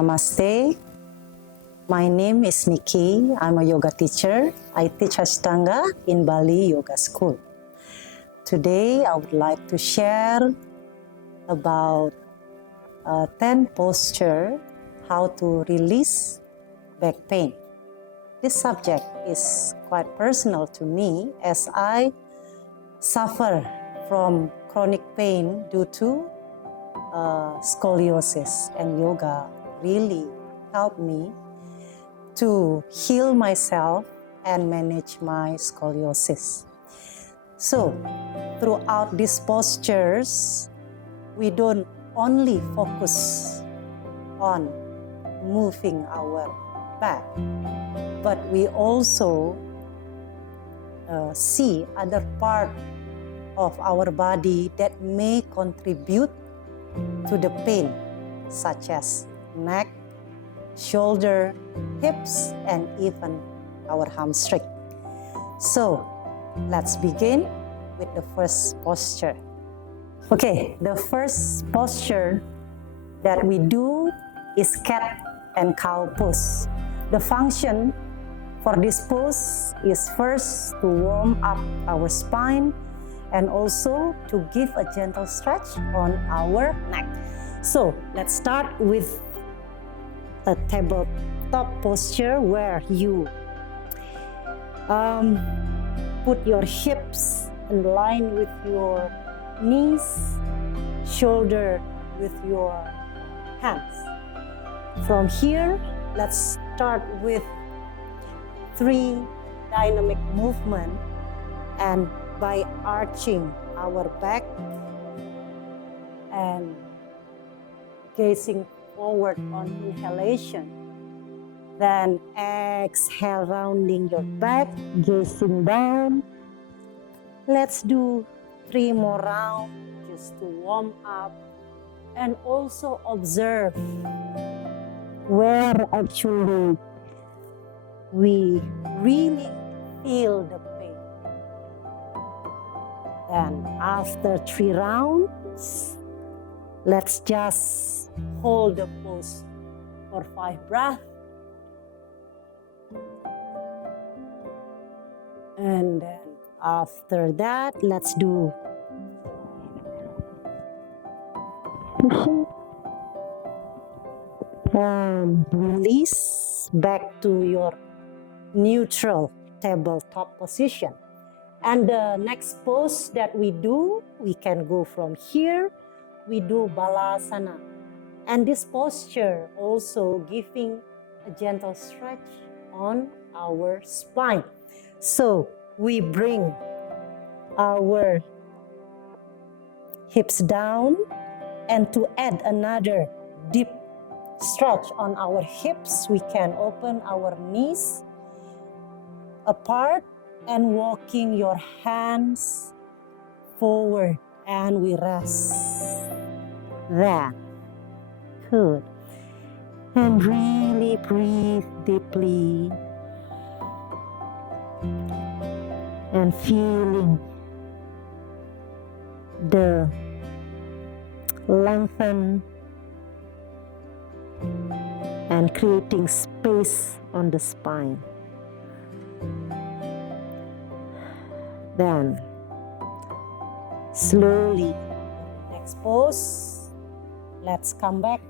Namaste. My name is Nikki. I'm a yoga teacher. I teach Ashtanga in Bali Yoga School. Today, I would like to share about 10 posture, how to release back pain. This subject is quite personal to me as I suffer from chronic pain due to scoliosis, and yoga really helped me to heal myself and manage my scoliosis. So, throughout these postures, we don't only focus on moving our back, but we also see other part of our body that may contribute to the pain, such as neck, shoulder, hips, and even our hamstring. So, let's begin with the first posture. Okay, the first posture that we do is cat and cow pose. The function for this pose is first to warm up our spine and also to give a gentle stretch on our neck. So let's start with a tabletop posture where you put your hips in line with your knees, shoulder with your hands. From here, let's start with 3 dynamic movement, and by arching our back and gazing forward on inhalation, then exhale, rounding your back, gazing down. Let's do 3 more rounds just to warm up and also observe where actually we really feel the pain. Then after 3 rounds, let's just hold the pose for 5 breaths. And then after that, let's do pushing and release back to your neutral tabletop position. And the next pose that we do, we can go from here, we do Balasana. And this posture also giving a gentle stretch on our spine. So we bring our hips down, and to add another deep stretch on our hips, we can open our knees apart and walking your hands forward, and we rest there. Good. And really breathe deeply and feeling the lengthen and creating space on the spine. Then slowly, next pose, let's come back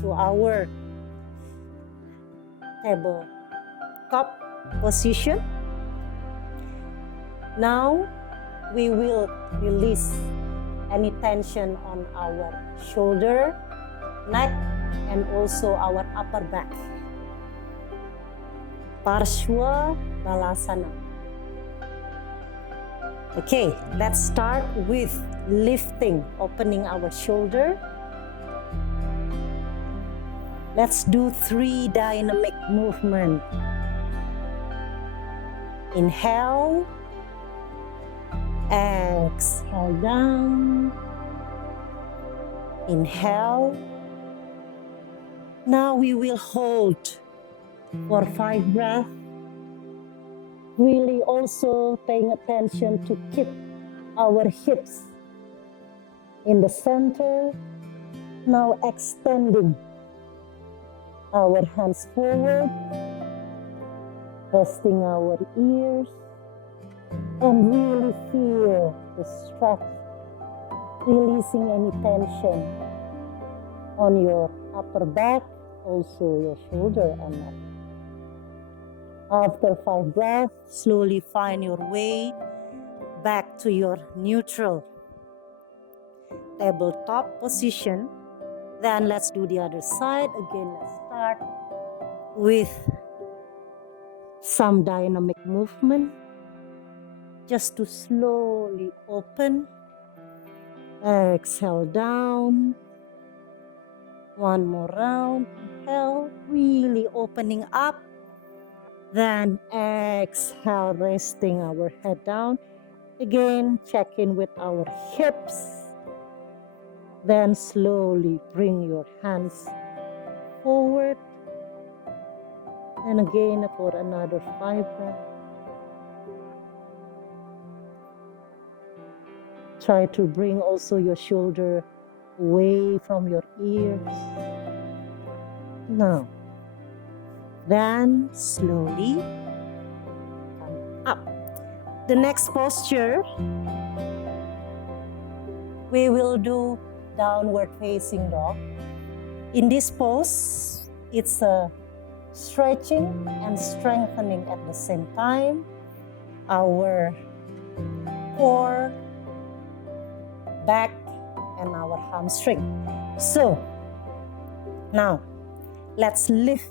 to our tabletop position. Now we will release any tension on our shoulder, neck, and also our upper back. Parsva Balasana. Okay, let's start with lifting, opening our shoulder. Let's do 3 dynamic movement. Inhale, exhale down, inhale. Now we will hold for 5 breaths. Really also paying attention to keep our hips in the center. Now extending our hands forward, resting our ears, and really feel the stretch, releasing any tension on your upper back, also your shoulder and neck. After 5 breaths, slowly find your way back to your neutral tabletop position. Then let's do the other side. Again, let's start with some dynamic movement. Just to slowly open. Exhale down. One more round. Inhale, really opening up. Then exhale, resting our head down. Again, check in with our hips. Then slowly bring your hands forward. And again for another 5 breaths. Try to bring also your shoulder away from your ears. Now, then slowly come up. The next posture, we will do downward facing dog. In this pose, it's a stretching and strengthening at the same time. Our core, back, and our hamstring. So, now, let's lift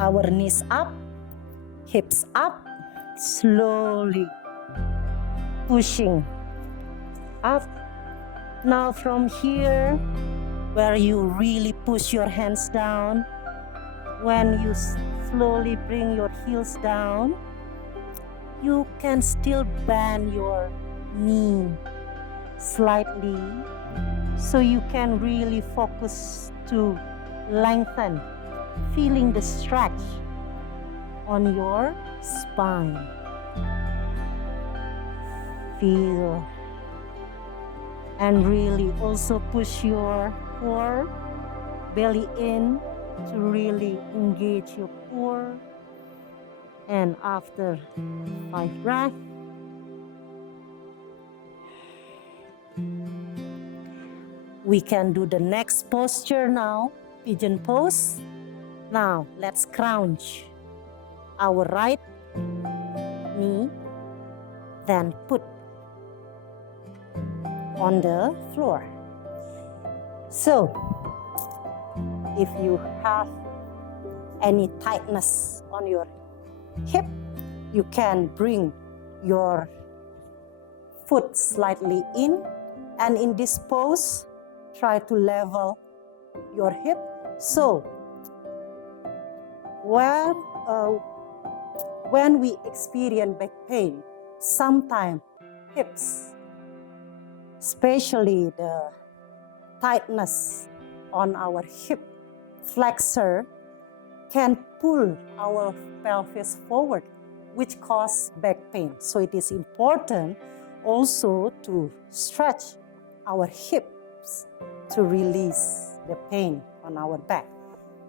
our knees up, hips up, slowly pushing up. Now from here, where you really push your hands down, when you slowly bring your heels down, you can still bend your knee slightly so you can really focus to lengthen, feeling the stretch on your spine. Feel and really also push your core, belly in to really engage your core. And after 5 breaths, we can do the next posture now, Pigeon Pose. Now, let's crouch our right knee, then put on the floor. So, if you have any tightness on your hip, you can bring your foot slightly in, and in this pose, try to level your hip. So, when we experience back pain, sometimes hips, especially the tightness on our hip flexor, can pull our pelvis forward, which causes back pain. So it is important also to stretch our hips to release the pain on our back.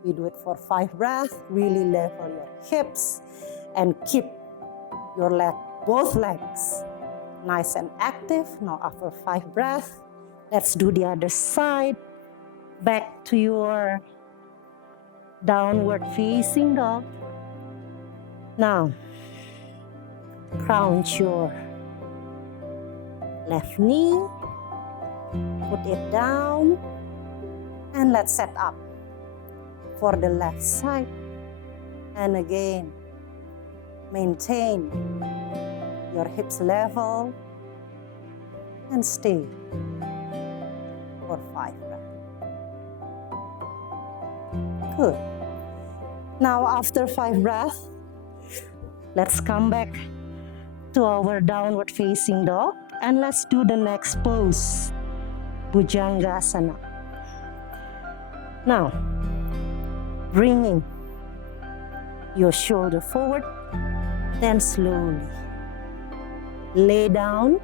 We do it for 5 breaths. Really level your hips and keep your both legs nice and active. Now after 5 breaths, let's do the other side. Back to your downward facing dog. Now, crouch your left knee, put it down, and let's set up for the left side. And again, maintain your hips level and stay for 5 breaths. Good. Now after 5 breaths, let's come back to our downward facing dog and let's do the next pose, Bhujangasana. Now, bringing your shoulder forward, then slowly lay down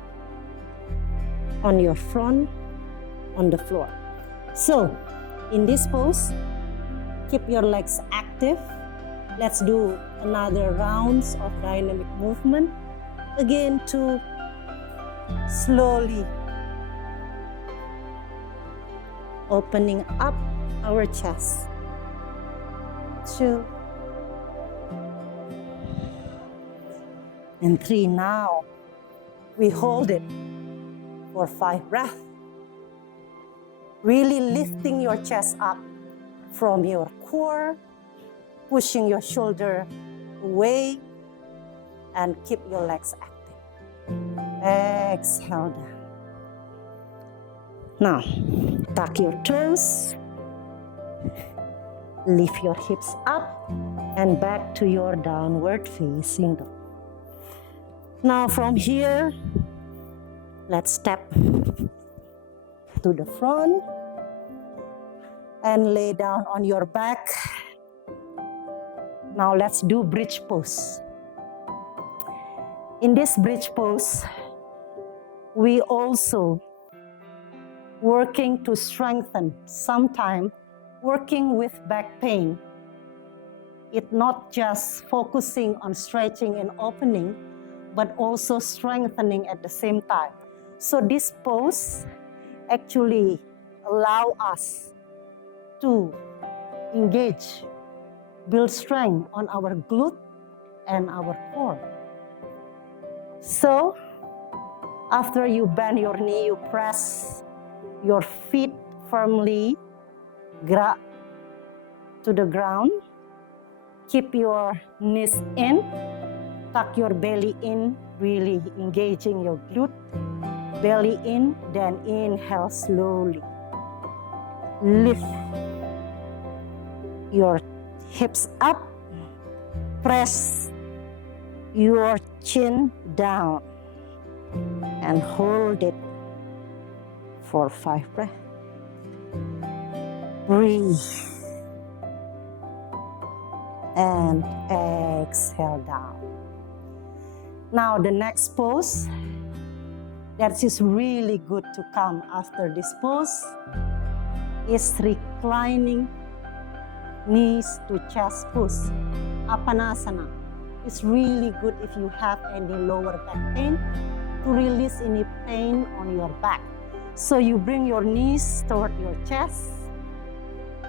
on your front on the floor. So, in this pose, Keep your legs active. Let's do another rounds of dynamic movement. Again, to slowly opening up our chest. 2 and 3. Now we hold it for 5 breaths. Really lifting your chest up from your core, pushing your shoulder away, and keep your legs active. Exhale down. Now, tuck your toes, lift your hips up, and back to your downward facing dog. Now from here, let's step to the front and lay down on your back. Now let's do bridge pose. In this bridge pose, we also working to strengthen, sometimes working with back pain. It's not just focusing on stretching and opening, but also strengthening at the same time. So this pose actually allow us to engage, build strength on our glute and our core. So after you bend your knee, you press your feet firmly to the ground. Keep your knees in, tuck your belly in, really engaging your glute. Belly in, then inhale slowly. Lift your hips up, press your chin down, and hold it for 5 breaths. Breathe. And exhale down. Now the next pose that is really good to come after this pose is reclining knees to chest pose. Apanasana. It's really good if you have any lower back pain to release any pain on your back. So you bring your knees toward your chest,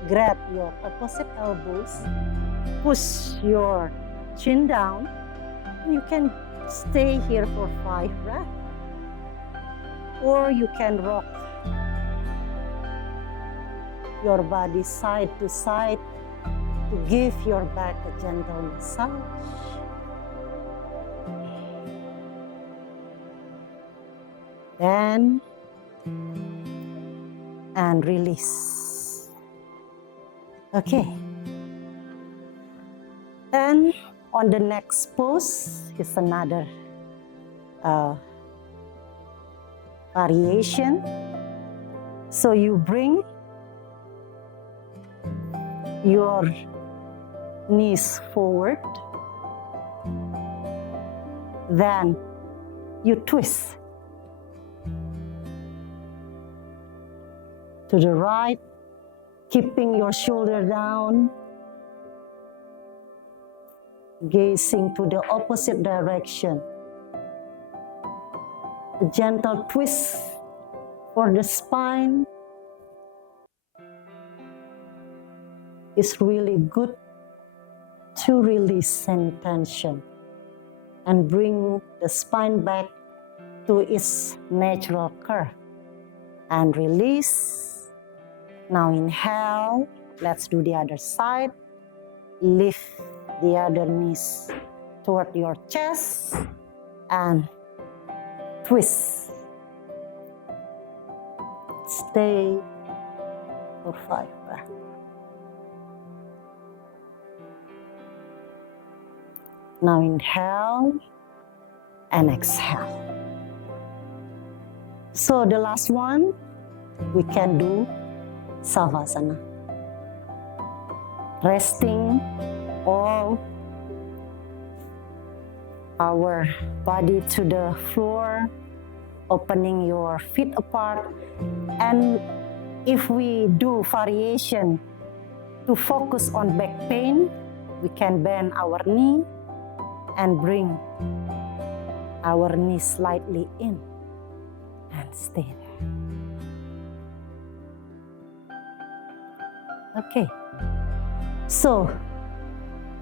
grab your opposite elbows, push your chin down, and you can stay here for 5 breaths. Or you can rock your body side to side to give your back a gentle massage. Then, and release. Okay. And on the next pose is another variation. So you bring your knees forward, then you twist to the right, keeping your shoulder down, gazing to the opposite direction. A gentle twist for the spine is really good to release any tension and bring the spine back to its natural curve. And release. Now inhale. Let's do the other side. Lift the other knees toward your chest and twist. Stay for 5 breaths. Now inhale and exhale. So the last one, we can do Savasana. Resting all our body to the floor, opening your feet apart. And if we do variation To focus on back pain, we can bend our knee and bring our knee slightly in and stay there. Okay, so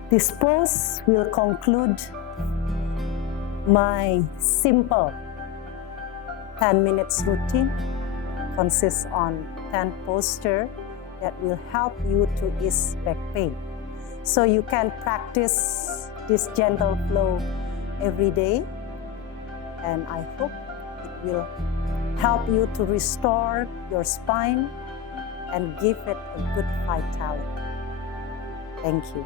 this pose will conclude my simple 10 minutes routine. Consists on 10 postures that will help you to ease back pain. So you can practice this gentle flow every day, and I hope it will help you to restore your spine and give it a good vitality. Thank you.